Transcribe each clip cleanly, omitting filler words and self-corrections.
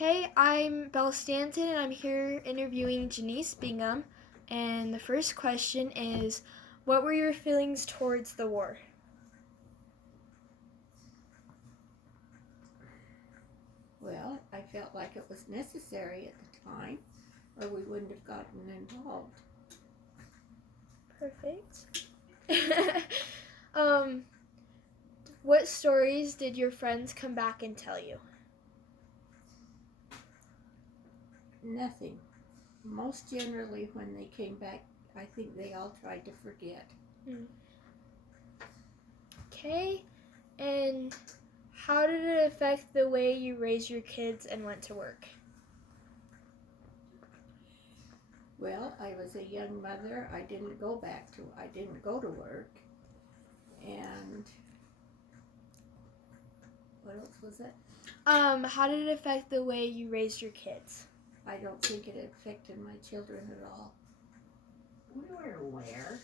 Okay, I'm Belle Stanton and I'm here interviewing Janeice Bingham. And the first question is, what were your feelings towards the war? Well, I felt like it was necessary at the time, or we wouldn't have gotten involved. Perfect. um, what stories did your friends come back and tell you? Nothing. Most generally, when they came back, I think they all tried to forget. Okay, and how did it affect the way you raised your kids and went to work? Well, I was a young mother. I didn't go to work. And what else was it? How did it affect the way you raised your kids? I don't think it affected my children at all. We were aware.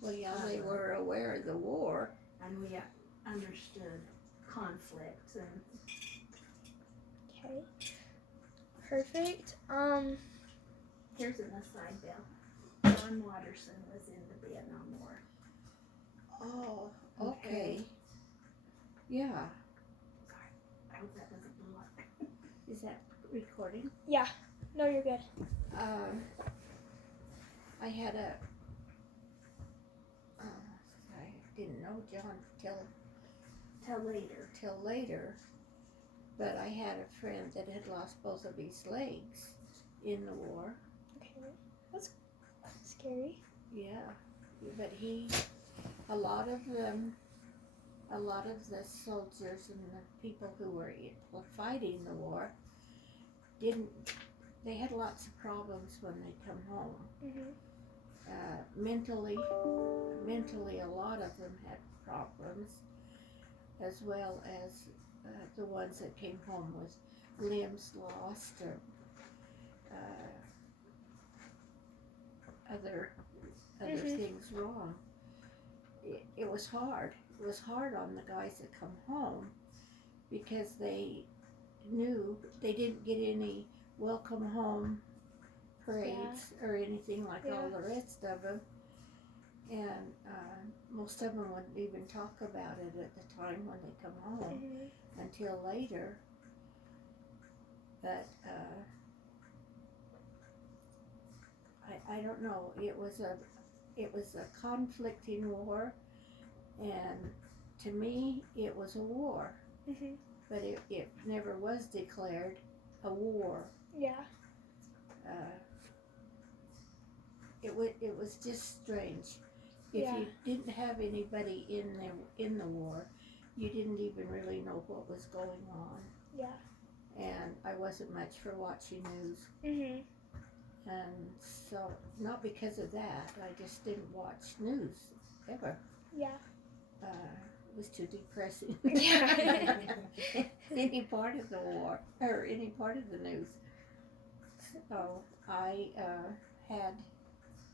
Well, yeah, they were aware of the war. And we understood conflicts and Okay. Perfect. here's an aside, Bill. John Watterson was in the Vietnam War. Oh, okay. Yeah. Sorry, I hope that doesn't blow up. Is that recording? Yeah. No, you're good. I had I didn't know John till later, but I had a friend that had lost both of his legs in the war. Okay. That's scary. Yeah, but a lot of the soldiers and the people who were fighting the war they had lots of problems when they come home. Mm-hmm. Mentally, a lot of them had problems, as well as the ones that came home with limbs lost or other things wrong. It was hard. It was hard on the guys that come home because they knew they didn't get any welcome home parades or anything like all the rest of them. And most of them wouldn't even talk about it at the time when they come home until later. But I don't know. It was a conflicting war, and to me, it was a war. Mm-hmm. But it never was declared a war. Yeah. It was just strange. If you didn't have anybody in the war, you didn't even really know what was going on. Yeah. And I wasn't much for watching news. Mm-hmm. And so, not because of that, I just didn't watch news ever. Yeah. It was too depressing. Yeah. Any part of the war or any part of the news. So I had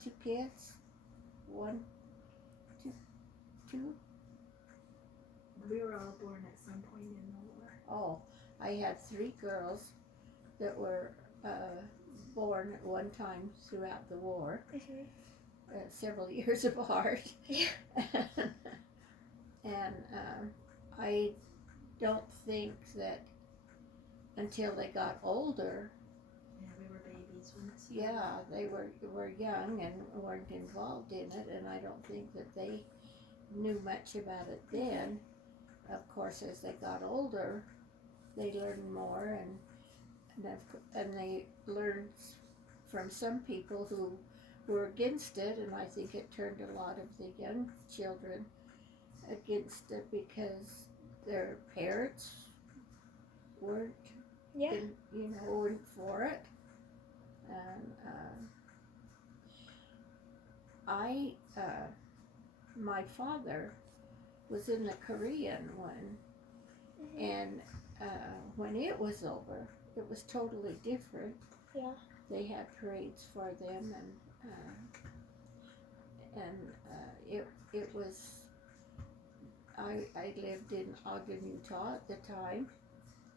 2 kids, 2. We were all born at some point in the war. Oh, I had 3 girls that were born at one time throughout the war, several years apart. Yeah. And I don't think that until they got older. Yeah, we were babies when it started. Yeah, they were young and weren't involved in it, and I don't think that they knew much about it then. Of course, as they got older, they learned more, and they learned from some people who were against it, and I think it turned a lot of the young children against it because their parents weren't for it. And my father was in the Korean one, and when it was over, it was totally different. Yeah. They had parades for them, and it was. I lived in Ogden, Utah at the time,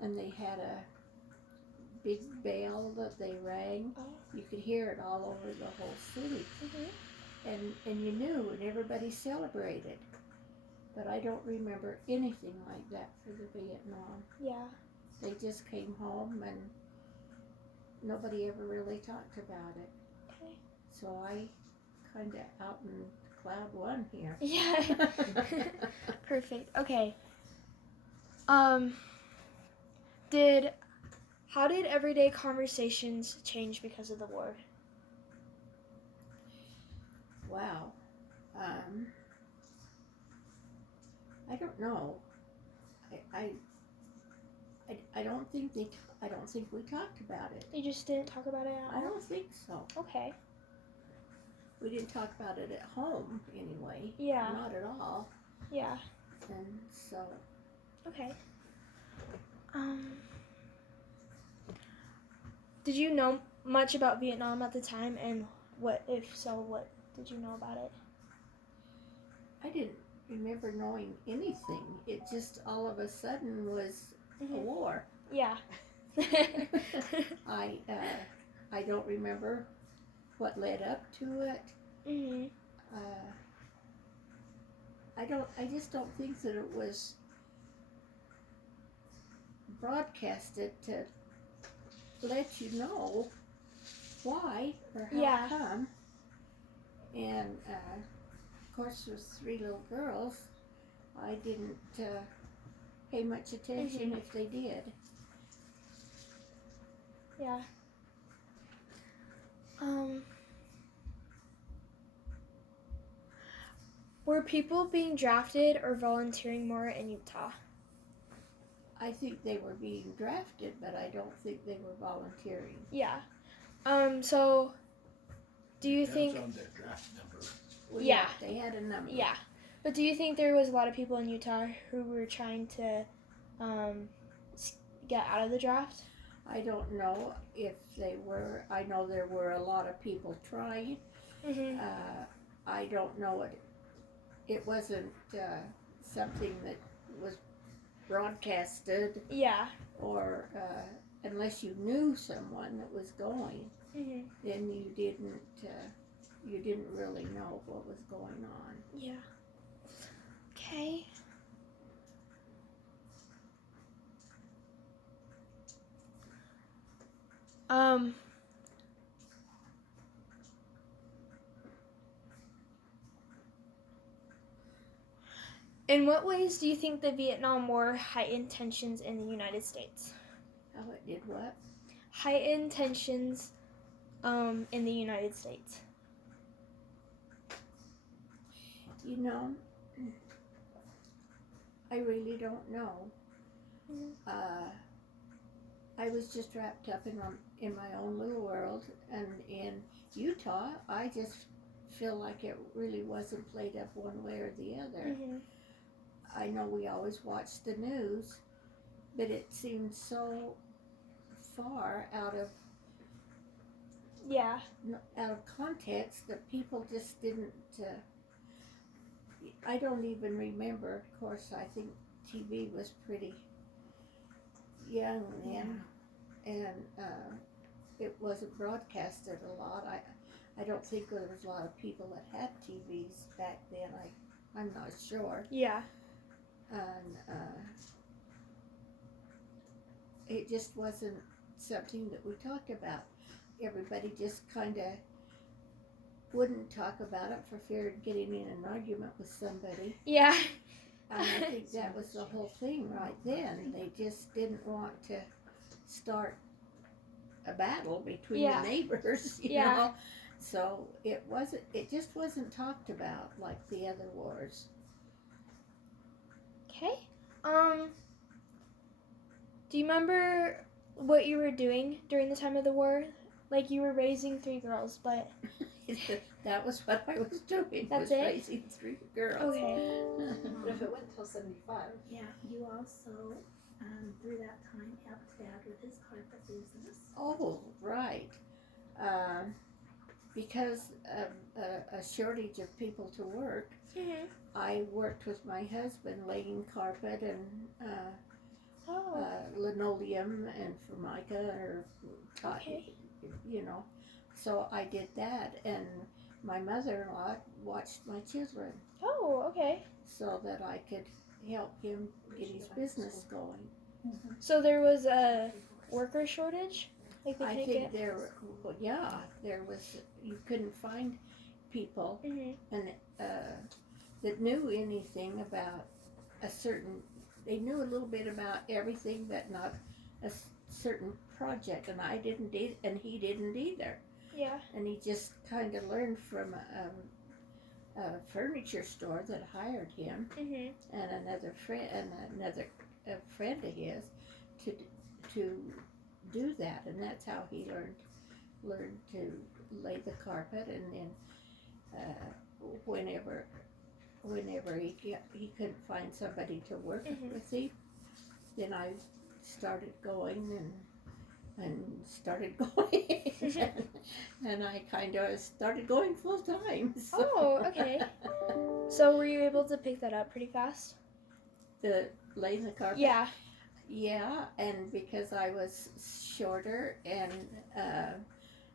and they had big bell that they rang. Oh. You could hear it all over the whole city. And you knew, and everybody celebrated. But I don't remember anything like that for the Vietnam. Yeah. They just came home and nobody ever really talked about it. Okay. So I kind of out in cloud one here. Yeah. Perfect. Okay. How did everyday conversations change because of the war? Wow. I don't know. I don't think I don't think we talked about it. You just didn't talk about it at all? I don't think so. Okay. We didn't talk about it at home anyway. Yeah. Not at all. Yeah. And so. Okay. Did you know much about Vietnam at the time, and what did you know about it? I didn't remember knowing anything. It just all of a sudden was a war. Yeah. I don't remember what led up to it. I just don't think that it was broadcasted to let you know why or how come. And of course, with 3 little girls, I didn't pay much attention if they did. Yeah. Were people being drafted or volunteering more in Utah? I think they were being drafted, but I don't think they were volunteering. Yeah. So, do you think? Depends on their draft number. Well, Yeah. They had a number. Yeah. But do you think there was a lot of people in Utah who were trying to get out of the draft? I don't know if they were. I know there were a lot of people trying. I don't know it. It wasn't something that was broadcasted. Yeah. Or unless you knew someone that was going, then you didn't really know what was going on. Yeah. Okay. In what ways do you think the Vietnam War heightened tensions in the United States? How it did what? Heightened tensions in the United States. You know, I really don't know. I was just wrapped up in my own little world, and in Utah, I just feel like it really wasn't played up one way or the other. I know we always watch the news, but it seemed so far out of context that people just didn't. I don't even remember. Of course, I think TV was pretty young then, and it wasn't broadcasted a lot. I don't think there was a lot of people that had TVs back then. I'm not sure. Yeah. And it just wasn't something that we talked about. Everybody just kind of wouldn't talk about it for fear of getting in an argument with somebody. Yeah. And I think that was the whole thing right then. They just didn't want to start a battle between the neighbors, you know. So it just wasn't talked about like the other wars. Okay. Do you remember what you were doing during the time of the war? Like, you were raising 3 girls, but... That was what I was doing. That's was it? Raising 3 girls. Okay. But if it went till 75. Yeah, you also, through that time, helped Dad with his carpet business. Oh, right. Because of a shortage of people to work, I worked with my husband laying carpet and Oh, linoleum and formica or okay. you know. So I did that, and my mother-in-law watched my children Oh, okay. so that I could help him get his business going. So there was a worker shortage? Like they I couldn't think get... there was, you couldn't find people Mhm. and that knew anything about a certain, they knew a little bit about everything but not a certain project, and I didn't and he didn't either. Yeah. And he just kind of learned from a furniture store that hired him Mhm. and another a friend of his to do that, and that's how he learned to lay the carpet. And then whenever he couldn't find somebody to work with him, then I started going and started going and I kind of started going full time. So. Oh, okay. So were you able to pick that up pretty fast? The laying the carpet. Yeah, and because I was shorter and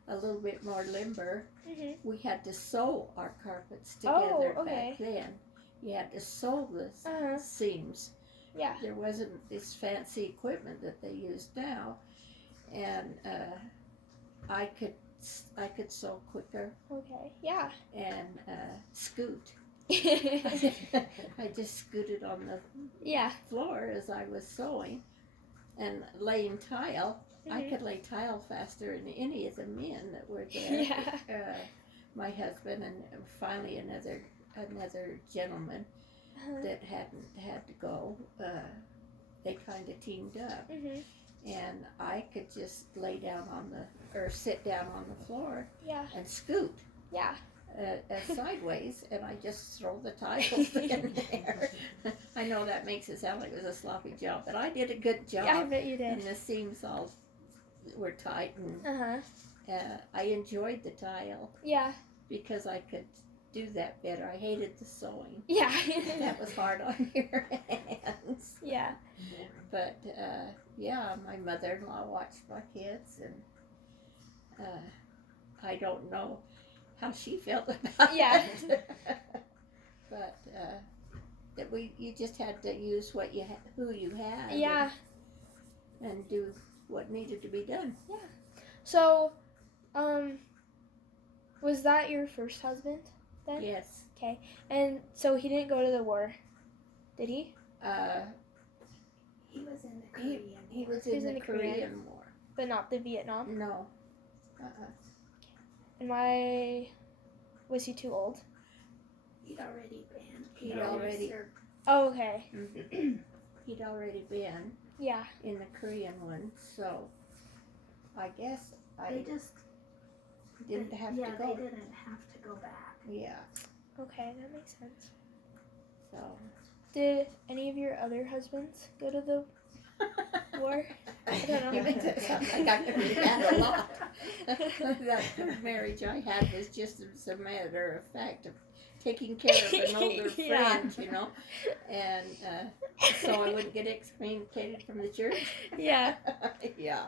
a little bit more limber, Mhm. we had to sew our carpets together okay. back then. You had to sew the seams. Yeah. There wasn't this fancy equipment that they use now, and I could sew quicker Okay. Yeah. and scoot. I just scooted on the Yeah. floor as I was sewing and laying tile. I Mhm. could lay tile faster than any of the men that were there. Yeah. My husband and finally another gentleman that hadn't had to go. They kind of teamed up, Mhm. and I could just lay down or sit down on the floor Yeah. and scoot. Yeah. Sideways, and I just throw the tiles in there. I know that makes it sound like it was a sloppy job, but I did a good job. Yeah, I bet you And did. the seams all were tight, and Uh-huh. I enjoyed the tile Yeah. because I could do that better. I hated the sewing. Yeah. That was hard on your hands. Yeah. But yeah, my mother-in-law watched my kids, and I don't know how she felt about Yeah. it. But that you just had to use who you had. Yeah. And do what needed to be done. So, was that your first husband then? Yes. Okay. And so he didn't go to the war, did he? He was in the Korean. He was He was in the Korean War. But not the Vietnam? No. And why was he too old? He'd already been. He'd already- served. Oh, okay. He'd already been Yeah. in the Korean one, so I guess They I just didn't have yeah, to go. they didn't have to go back. Yeah. Okay, that makes sense. So. Did any of your other husbands go to the war? I don't know. You make that sound like I could do that a lot. That third marriage I had was just as a matter of fact of taking care of an older Yeah. friend, you know, and so I wouldn't get excommunicated from the church. Yeah. Yeah.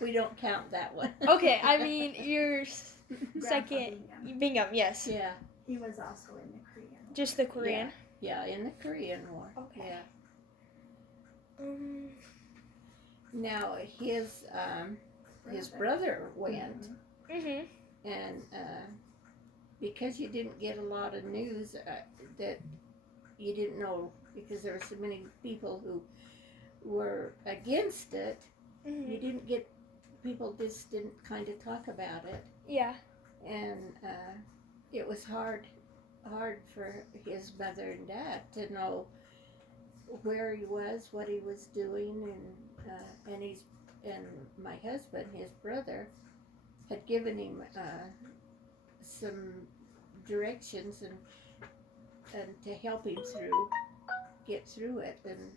We don't count that one. Okay, I mean, your Grandpa second... Bingham. Bingham, yes. Yeah. He was also in the Korean. Just the Korean. Yeah, in the Korean War. Okay. Yeah. Now his brother went, Mhm. and because you didn't get a lot of news that you didn't know, because there were so many people who were against it, you Mhm. didn't get, people just didn't kind of talk about it, Yeah. and it was hard for his mother and dad to know where he was, what he was doing, and my husband, his brother, had given him some directions and to help him get through it, and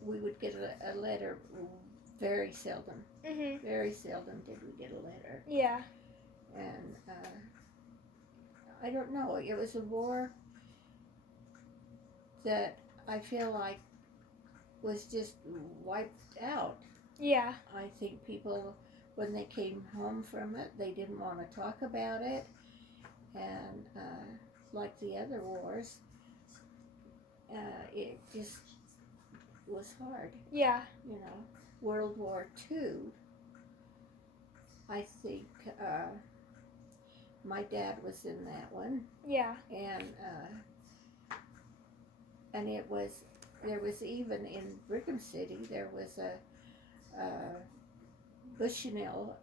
we would get a letter very seldom. Mhm. Very seldom did we get a letter, Yeah. and I don't know. It was a war that I feel like was just wiped out. Yeah. I think people, when they came home from it, they didn't want to talk about it. And like the other wars, it just was hard. Yeah. You know, World War II, I think my dad was in that one. Yeah. And it was, there was even in Brigham City, there was a Bushnell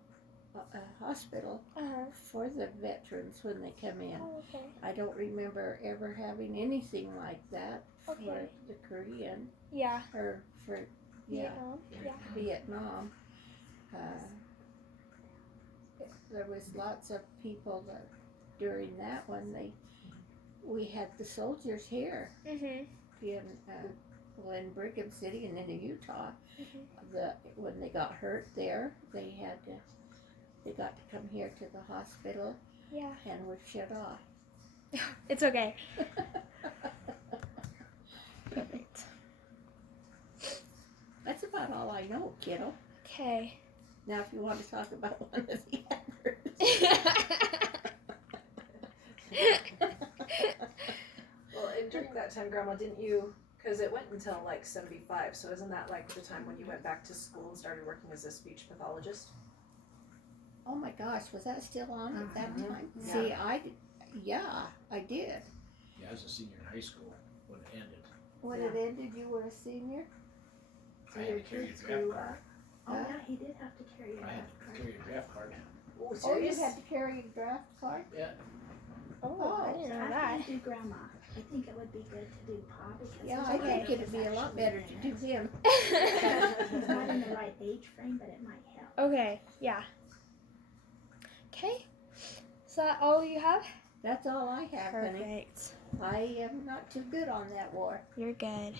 hospital Uh-huh. for the veterans when they come in. Oh, okay. I don't remember ever having anything like that for Okay. the Korean, Yeah. or for, Vietnam. Yeah. Vietnam. There was lots of people that during that one, we had the soldiers here Mhm. in Brigham City and in Utah. Mhm. When they got hurt there, they got to come here to the hospital. Yeah. And were shut off. It's okay. Perfect. That's about all I know, kiddo. Okay. Now, if you want to talk about one of the others. Well, and during that time, Grandma, didn't you, because it went until like 75, so isn't that like the time when you went back to school and started working as a speech pathologist? Oh my gosh, was that still on at that Mhm. time? Yeah. See, I did. Yeah, I was a senior in high school when it ended. When it ended, you were a senior? I had to carry a kids draft grew card. up. Oh yeah, he did have to carry a I had draft to card. carry a draft card. Oh, Oh, you serious? had to carry a draft card? Yeah. Oh, I didn't know that. After you do grandma, I think it would be good to do Pa because Yeah, his I brain think it'd is be a lot actually better to do there. him. He's not in the right age frame, but it might help. Okay. Yeah. Okay. Is that all you have? That's all I have, honey. Perfect. I am not too good on that war. You're good.